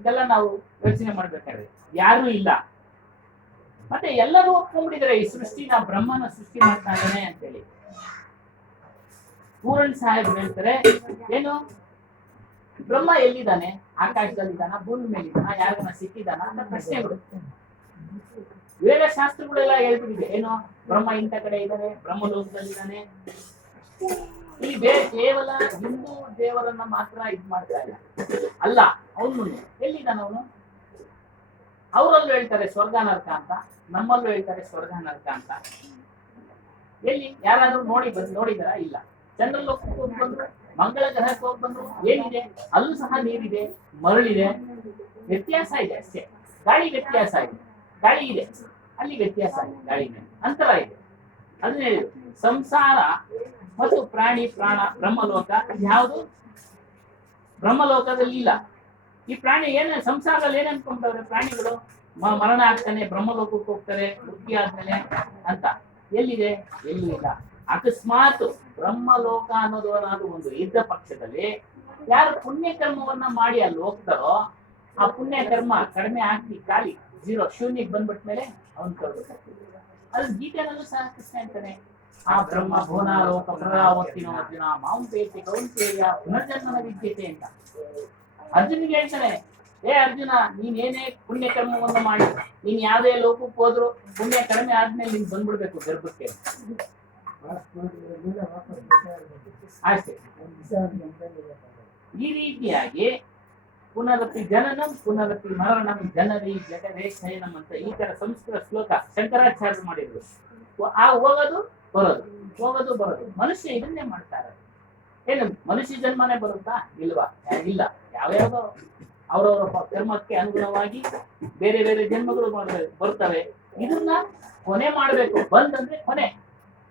ಇದೆಲ್ಲ ನಾವು ಯೋಚನೆ ಮಾಡ್ಬೇಕಾದ್ರೆ ಯಾರು ಇಲ್ಲ. ಮತ್ತೆ ಎಲ್ಲರೂ ಒಪ್ಕೊಂಡ್ಬಿಟ್ಟಿದ್ದಾರೆ ಈ ಸೃಷ್ಟಿನ ಬ್ರಹ್ಮನ ಸೃಷ್ಟಿ ಮಾಡ್ತಾ ಇದ್ದಾನೆ ಅಂತೇಳಿ. ಪೂರಣ್ ಸಾಹೇಬ್ ಹೇಳ್ತಾರೆ, ಏನು ಬ್ರಹ್ಮ ಎಲ್ಲಿದ್ದಾನೆ? ಆಕಾಶದಲ್ಲಿದ್ದಾನ, ಭೂಮಿ ಮೇಲಿದ್ದಾನ, ಯಾರನ್ನ ಸಿಕ್ಕಿದಾನ ಅಂತ ಪ್ರಶ್ನೆಗಳು. ವೇದ ಶಾಸ್ತ್ರಗಳೆಲ್ಲ ಹೇಳ್ಬಿಟ್ಟಿದೆ, ಏನು ಬ್ರಹ್ಮ ಇಂಥ ಕಡೆ ಇದ್ದಾನೆ, ಬ್ರಹ್ಮಲೋಕದಲ್ಲಿದ್ದಾನೆ. ಈ ಕೇವಲ ಹಿಂದೂ ದೇವರನ್ನ ಮಾತ್ರ ಇದ್ ಮಾಡ್ತಾ ಇಲ್ಲ, ಅಲ್ಲ ಅವನು ಎಲ್ಲಿದ್ದಾನ ಅವನು. ಅವರಲ್ಲೂ ಹೇಳ್ತಾರೆ ಸ್ವರ್ಗ ನರಕ ಅಂತ, ನಮ್ಮಲ್ಲೂ ಹೇಳ್ತಾರೆ ಸ್ವರ್ಗ ನರಕ ಅಂತ. ಎಲ್ಲಿ ಯಾರಾದ್ರೂ ನೋಡಿದಾರ? ಇಲ್ಲ. ಚಂದ್ರಲೋಕಕ್ಕೆ ಹೋಗಿ ಬಂದ್ರು, ಮಂಗಳ ಗ್ರಹಕ್ಕೆ ಹೋಗಿ ಬಂದ್ರು, ಏನಿದೆ? ಅಲ್ಲೂ ಸಹ ನೀರಿದೆ, ಮರಳಿದೆ, ವ್ಯತ್ಯಾಸ ಇದೆ ಅಷ್ಟೇ. ಗಾಳಿ ವ್ಯತ್ಯಾಸ ಇದೆ, ಗಾಳಿ ಇದೆ, ಅಲ್ಲಿ ವ್ಯತ್ಯಾಸ ಇದೆ, ಗಾಳಿ ಮೇಲೆ ಅಂತರ ಇದೆ. ಅದನ್ನೇ ಸಂಸಾರ ಮತ್ತು ಪ್ರಾಣಿ ಪ್ರಾಣ ಬ್ರಹ್ಮಲೋಕ ಯಾವುದು ಬ್ರಹ್ಮಲೋಕದಲ್ಲಿ ಇಲ್ಲ. ಈ ಪ್ರಾಣಿ ಸಂಸಾರದಲ್ಲಿ ಏನ್ ಅನ್ಕೊಂಡವ್ರೆ ಪ್ರಾಣಿಗಳು? ಮರಣ ಆಗ್ತಾನೆ, ಬ್ರಹ್ಮಲೋಕಕ್ಕೆ ಹೋಗ್ತಾರೆ ವೃತ್ತಿ ಆದ್ಮೇಲೆ ಅಂತ. ಎಲ್ಲಿದೆ? ಎಲ್ಲೂ ಇಲ್ಲ. ಅಕಸ್ಮಾತ್ ಬ್ರಹ್ಮಲೋಕ ಅನ್ನೋದು ಒಂದು ಇದ್ದ ಪಕ್ಷದಲ್ಲಿ ಯಾರು ಪುಣ್ಯ ಕರ್ಮವನ್ನ ಮಾಡಿ ಅಲ್ಲಿ ಹೋಗ್ತಾರೋ ಆ ಪುಣ್ಯ ಕರ್ಮ ಕಡಿಮೆ ಹಾಕಿ ಖಾಲಿ ಜೀರೋ ಶೂನ್ಯಕ್ಕೆ ಬಂದ್ಬಿಟ್ಮೇಲೆ ಅವನ್ ಕಳ್ಬೇಕು. ಅದು ಗೀತೆನಲ್ಲೂ ಸಹ ಕೃಷ್ಣ ಹೇಳ್ತಾನೆ, ಆ ಬ್ರಹ್ಮ ಭುವನಾಲೋಕ ಪುನರಾವರ್ತಿನೋ ಅರ್ಜುನ ಮಾಂಪೇತಿ ಕೌಂತೇಯ ಪುನರ್ಜನ್ಮನ ವಿದ್ಯತೆ ಅಂತ ಅರ್ಜುನಿಗೆ ಹೇಳ್ತಾನೆ. ಅರ್ಜುನ, ನೀನೇನೇ ಪುಣ್ಯ ಕರ್ಮವನ್ನು ಮಾಡಿ ನೀನ್ ಯಾವ್ದೇ ಲೋಕಕ್ಕೆ ಹೋದ್ರು ಪುಣ್ಯ ಕಡಿಮೆ ಆದ್ಮೇಲೆ ನೀನ್ ಬಂದ್ಬಿಡ್ಬೇಕು ಗರ್ಭಕ್ಕೆ ಅಷ್ಟೇ. ಈ ರೀತಿಯಾಗಿ ಪುನರಪಿ ಜನನಂ ಪುನರಪಿ ಮರಣಂ ಜನರಿ ಜಗದೇ ಶಯನಂ ಅಂತ ಈ ತರ ಸಂಸ್ಕೃತ ಶ್ಲೋಕ ಶಂಕರಾಚಾರ್ಯರು ಮಾಡಿದ್ರು. ಆ ಹೋಗೋದು ಬರೋದು, ಹೋಗೋದು ಬರೋದು. ಮನುಷ್ಯ ಇದನ್ನೇ ಮಾಡ್ತಾರೆ. ಏನು ಮನುಷ್ಯ ಜನ್ಮನೇ ಬರುತ್ತಾ? ಇಲ್ವಾ? ಇಲ್ಲ. ಯಾವ್ಯಾವುದೋ ಅವರವರ ಕರ್ಮಕ್ಕೆ ಅನುಗುಣವಾಗಿ ಬೇರೆ ಬೇರೆ ಜನ್ಮಗಳು ಬರ್ತವೆ. ಇದನ್ನ ಕೊನೆ ಮಾಡ್ಬೇಕು. ಬಂದಂದ್ರೆ ಕೊನೆ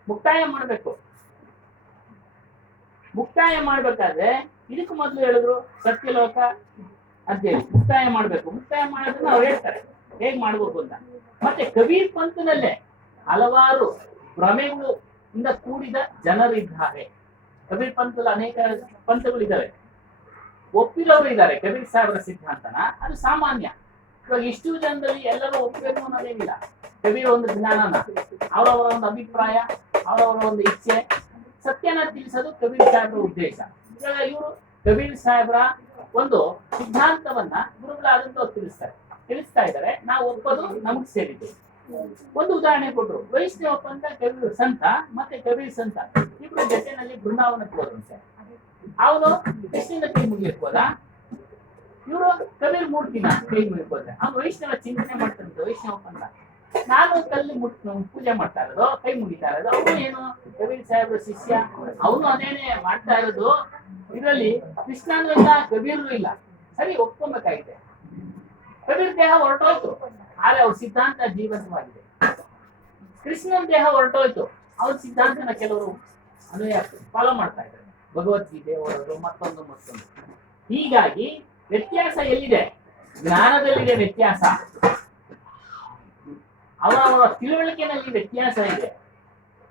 ಮುಕ್ತಾಯ ಮಾಡ್ಬೇಕು. ಮುಕ್ತಾಯ ಮಾಡ್ಬೇಕಾದ್ರೆ ಇದಕ್ಕೂ ಮೊದಲು ಹೇಳಿದ್ರು ಸತ್ಯಲೋಕ ಅಂತ ಹೇಳಿ ಮುಕ್ತಾಯ ಮಾಡ್ಬೇಕು. ಮುಕ್ತಾಯ ಮಾಡೋದನ್ನ ಅವ್ರು ಹೇಳ್ತಾರೆ ಹೇಗ್ ಮಾಡ್ಬೇಕು ಅಂತ. ಮತ್ತೆ ಕಬೀರ್ ಪಂಥನಲ್ಲೇ ಹಲವಾರು ಭ್ರಮೆಗಳು ಇಂದ ಕೂಡಿದ ಜನರಿದ್ದಾರೆ. ಕಬೀರ್ ಪಂಥದಲ್ಲಿ ಅನೇಕ ಪಂಥಗಳಿದ್ದಾವೆ. ಒಪ್ಪಿರೋರು ಇದ್ದಾರೆ ಕಬೀರ್ ಸಾಹೇಬರ ಸಿದ್ಧಾಂತನ, ಅದು ಸಾಮಾನ್ಯ. ಇವಾಗ ಇಷ್ಟು ಜನದಲ್ಲಿ ಎಲ್ಲರೂ ಒಪ್ಪಬೇಕು ಅನ್ನೋದೇನಿಲ್ಲ. ಕಬೀರ್ ಒಂದು ಜ್ಞಾನನ, ಅವರವರ ಒಂದು ಅಭಿಪ್ರಾಯ, ಅವರವರ ಒಂದು ಇಚ್ಛೆ, ಸತ್ಯನ ತಿಳಿಸೋದು ಕಬೀರ್ ಸಾಹೇಬರ ಉದ್ದೇಶ. ಇವಾಗ ಇವರು ಕಬೀರ್ ಸಾಹೇಬರ ಒಂದು ಸಿದ್ಧಾಂತವನ್ನ ಗುರುಗಳಾದಂತವ್ರು ತಿಳಿಸ್ತಾ ಇದ್ದಾರೆ. ನಾವು ಒಪ್ಪೋದು ನಮಗ್ ಸೇರಿದೆ. ಒಂದು ಉದಾಹರಣೆ ಕೊಟ್ರು. ವೈಷ್ಣವ ಪಂಥ ಕಬೀರ್ ಸಂತ ಮತ್ತೆ ಕಬೀರ್ ಸಂತ ಇಬ್ರು ಜೊತೆನಲ್ಲಿ ಬೃಂದಾವನಕ್ಕೆ ಹೋದ್ರು ಸರ್. ಅವನು ಕೃಷ್ಣನ ಕೈ ಮುಗಿಯಕ್ ಹೋದ, ಇವರು ಕಬೀರ್ ಮೂರ್ತಿನ ಕೈ ಮುಗಿಯಕ್ ಹೋದ್ರೆ. ಅವ್ನು ವೈಷ್ಣವ ಚಿಂತನೆ ಮಾಡ್ತಾನಂತೆ. ವೈಷ್ಣವ ಪಂಥ ನಾನು ಕಲ್ಲಿ ಪೂಜೆ ಮಾಡ್ತಾ ಇರೋದು, ಕೈ ಮುಗಿತಾ ಇರೋದು. ಅವನು ಏನು ಕಬೀರ್ ಸಾಹೇಬ್ರ ಶಿಷ್ಯ, ಅವನು ಅದೇನೆ ಮಾಡ್ತಾ ಇರೋದು. ಇದರಲ್ಲಿ ಕೃಷ್ಣನೂ ಇಲ್ಲ, ಕಬೀರ್ನು ಇಲ್ಲ. ಸರಿ, ಒಪ್ಕೊಬೇಕಾಗಿದೆ. ಕಬೀರ್ ದೇಹ ಹೊರಟೋಯ್ತು, ಆದ್ರೆ ಅವ್ರ ಸಿದ್ಧಾಂತ ಜೀವಂತವಾಗಿದೆ. ಕೃಷ್ಣನ ದೇಹ ಹೊರಟೋಯ್ತು, ಅವ್ರ ಸಿದ್ಧಾಂತನ ಕೆಲವರು ಅನುಯಾಯ ಫಾಲೋ ಮಾಡ್ತಾ ಇದ್ದಾರೆ. ಭಗವದ್ಗೀತೆ ಓದೋದು, ಮತ್ತೊಂದು. ಹೀಗಾಗಿ ವ್ಯತ್ಯಾಸ ಎಲ್ಲಿದೆ? ಜ್ಞಾನದಲ್ಲಿದೆ ವ್ಯತ್ಯಾಸ. ಅವರವರ ತಿಳುವಳಿಕೆನಲ್ಲಿ ವ್ಯತ್ಯಾಸ ಇದೆ.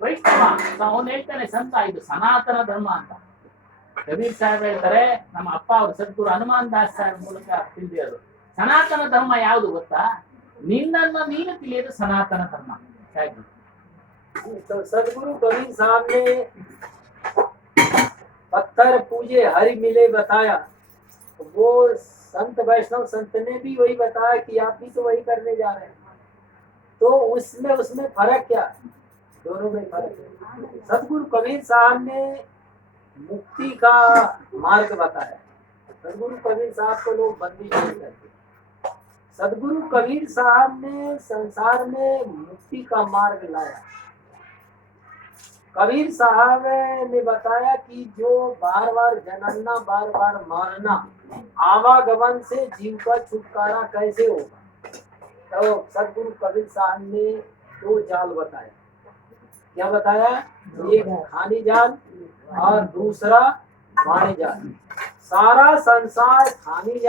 ವೈಷ್ಣವ ಅವನು ಹೇಳ್ತಾನೆ ಸಂತ ಇದು ಸನಾತನ ಧರ್ಮ ಅಂತ. ಕಬೀರ್ ಸಾಹೇಬ್ ಹೇಳ್ತಾರೆ, ನಮ್ಮ ಅಪ್ಪ ಅವರು ಸದ್ಗುರು ಹನುಮಾನ್ ದಾಸ್ ಸಾಹೇಬ್ ಮೂಲಕ ತಿಳಿದಿರೋದು. ಸನಾತನ ಧರ್ಮ ಯಾವುದು ಗೊತ್ತಾ? ನಿನ್ನನ್ನು ನೀನು ತಿಳಿಯೋದು ಸನಾತನ ಧರ್ಮ. तो सदगुरु कबीर साहब ने पत्थर पूजे हरि मिले बताया। वो संत वैष्णव संत ने भी वही बताया कि आप भी तो वही करने जा रहे हैं। तो उसमें फर्क क्या? दोनों में फर्क है। सदगुरु कबीर साहब ने मुक्ति का मार्ग बताया। सदगुरु कबीर साहब को लोग बंदी नहीं करते। सदगुरु कबीर साहब ने संसार में मुक्ति का मार्ग लाया। कबीर साहब ने बताया कि जो बार बार जन्मना, बार बार मरना, आवागमन से जीव का छुटकारा कैसे होगा। तो सदगुरु कबीर साहब ने दो जाल बताया। क्या बताया? एक खानी जाल और दूसरा वाणी जाल। सारा संसार खानी जाल